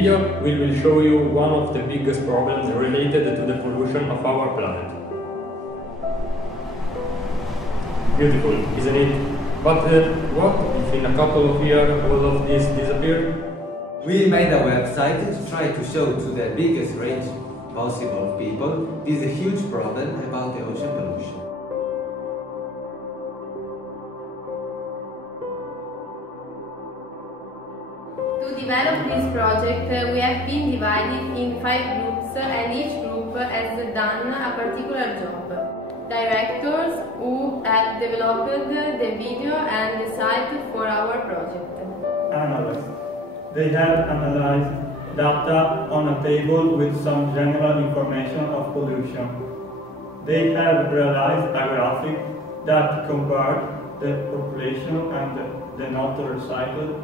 video, we will show you one of the biggest problems related to the pollution of our planet. Beautiful, isn't it? But what if in a couple of years all of this disappeared? We made a website to try to show to the biggest range possible of people this huge problem about the ocean pollution. To develop this project, we have been divided in 5 groups and each group has done a particular job. Directors who have developed the video and the site for our project. Analysts. They have analyzed data on a table with some general information of pollution. They have realized a graphic that compared the population and the not recycled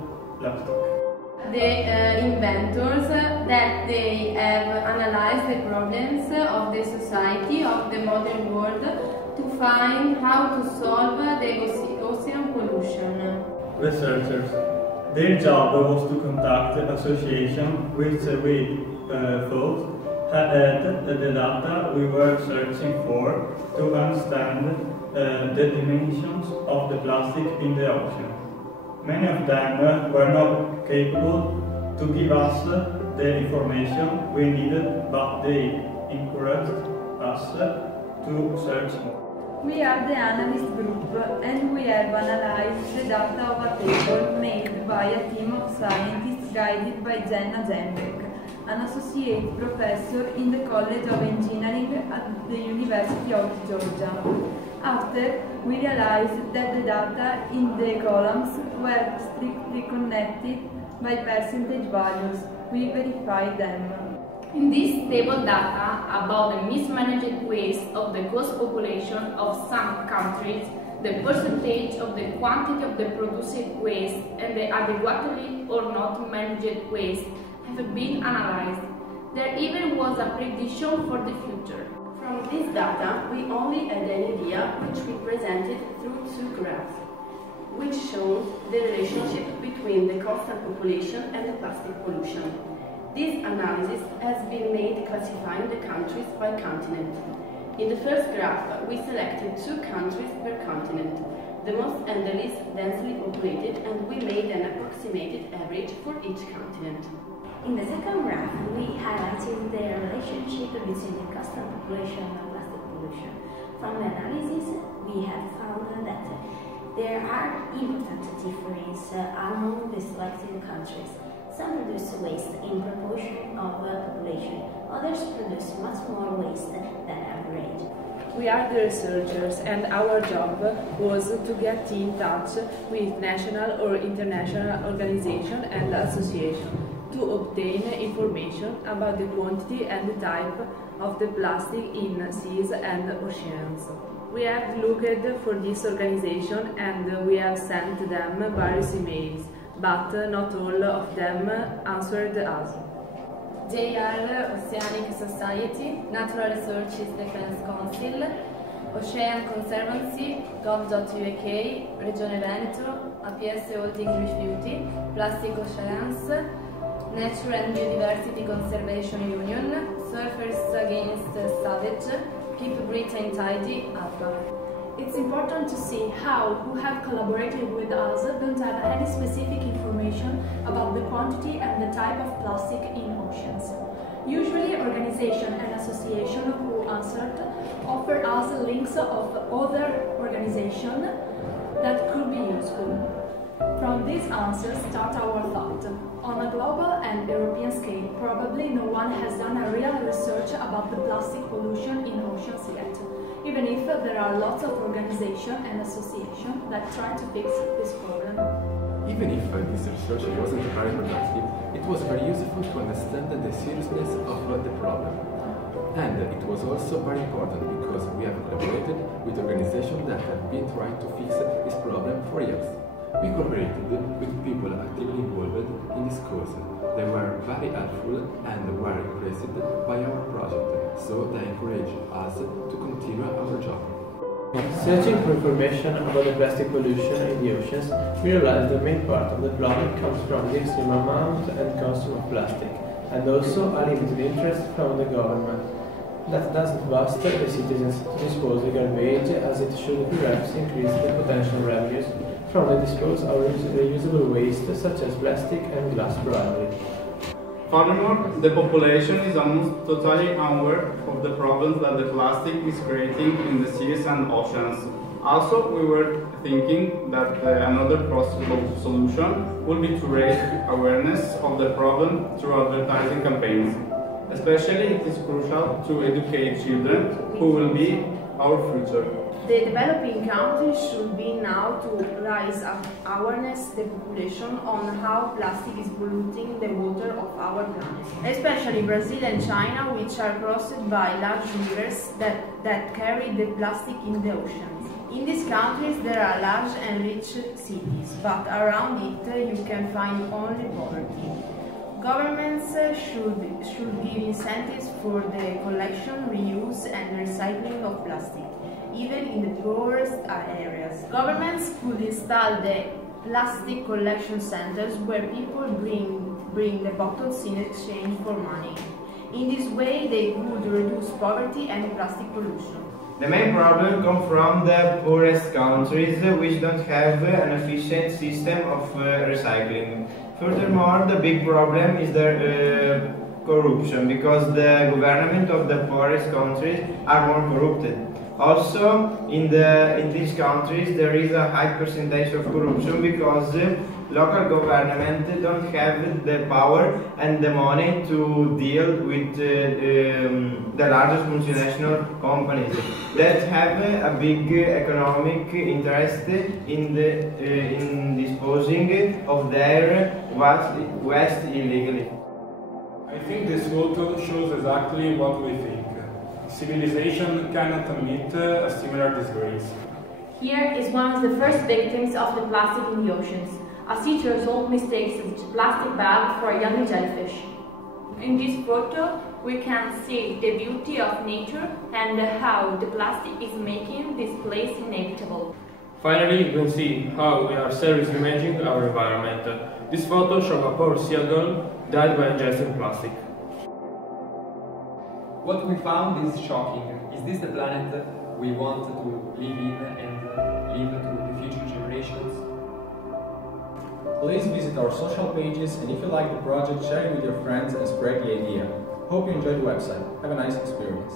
plastic. The inventors that they have analyzed the problems of the society of the modern world to find how to solve the ocean pollution. Researchers. Their job was to contact associations which we thought had the data we were searching for to understand the dimensions of the plastic in the ocean. Many of them were not capable to give us the information we needed, but they encouraged us to search more. We are the analyst group and we have analyzed the data of a table made by a team of scientists guided by Jenna Zembeck, an associate professor in the College of Engineering at the University of Georgia. After, we realized that the data in the columns were strictly connected by percentage values. We verified them. In this table data about the mismanaged waste of the gross population of some countries, the percentage of the quantity of the produced waste and the adequately or not managed waste have been analyzed. There even was a prediction for the future. From this data, we only had an idea which we presented through 2 graphs, which shows the relationship between the coastal population and the plastic pollution. This analysis has been made classifying the countries by continent. In the first graph, we selected 2 countries per continent, the most and the least densely populated, and we made an approximated average for each continent. In the second graph, we highlighted the relationship between the coastal population and plastic pollution. From the analysis, we have found that there are important differences among the selected countries. Some produce waste in proportion of the population, others produce much more waste than average. We are the researchers and our job was to get in touch with national or international organizations and associations to obtain information about the quantity and the type of the plastic in seas and oceans. We have looked for this organization and we have sent them various emails, but not all of them answered us. They are Oceanic Society, Natural Resources Defense Council, Ocean Conservancy, Gov.uk, Regione Veneto, APS Holding Rifiuti, Plastic Oceans, Nature and Biodiversity Conservation Union, Surfers Against Savage, Keep Britain Tidy, APA. It's important to see how who have collaborated with us don't have any specific information about the quantity and the type of plastic in oceans. Usually organizations and associations who answered offer us links of other organizations that could be useful. From these answers start our thought. On a global and European scale, probably no one has done a real research about the plastic pollution in oceans yet, even if there are lots of organizations and associations that try to fix this problem. Even if this research wasn't very productive, it was very useful to understand the seriousness of the problem. And it was also very important because we have collaborated with organizations that have been trying to fix this problem for years. We collaborated with people actively involved in this cause. They were very helpful and were impressed by our project, so they encouraged us to continue our job. Searching for information about the plastic pollution in the oceans, we realized the main part of the problem comes from the extreme amount and consumption of plastic, and also a limited interest from the government that doesn't bust the citizens to dispose the garbage, as it should perhaps increase the potential revenues from the disposal of reusable waste such as plastic and glass primarily. Furthermore, the population is almost totally unaware of the problems that the plastic is creating in the seas and oceans. Also, we were thinking that another possible solution would be to raise awareness of the problem through advertising campaigns. Especially, it is crucial to educate children who will be our future. The developing countries should be now to raise awareness the population on how plastic is polluting the water of our planet. Especially Brazil and China, which are crossed by large rivers that carry the plastic in the oceans. In these countries there are large and rich cities, but around it you can find only poverty. Governments should give incentives for the collection, reuse and recycling of plastic, even in the poorest areas. Governments could install the plastic collection centers where people bring the bottles in exchange for money. In this way, they could reduce poverty and plastic pollution. The main problem comes from the poorest countries, which don't have an efficient system of recycling. Furthermore, the big problem is the corruption, because the government of the poorest countries are more corrupted. Also, in these countries there is a high percentage of corruption because local government don't have the power and the money to deal with the largest multinational companies that have a big economic interest in disposing of their waste illegally. I think this photo shows exactly what we think. Civilization cannot admit a similar disgrace. Here is one of the first victims of the plastic in the oceans. A 6-year-old mistakes a plastic bag for a young jellyfish. In this photo, we can see the beauty of nature and how the plastic is making this place inevitable. Finally, you can see how we are seriously damaging our environment. This photo shows a poor seal gull died by ingesting plastic. What we found is shocking. Is this the planet we want to live in and leave to the future generations? Please visit our social pages, and if you like the project, share it with your friends and spread the idea. Hope you enjoyed the website. Have a nice experience.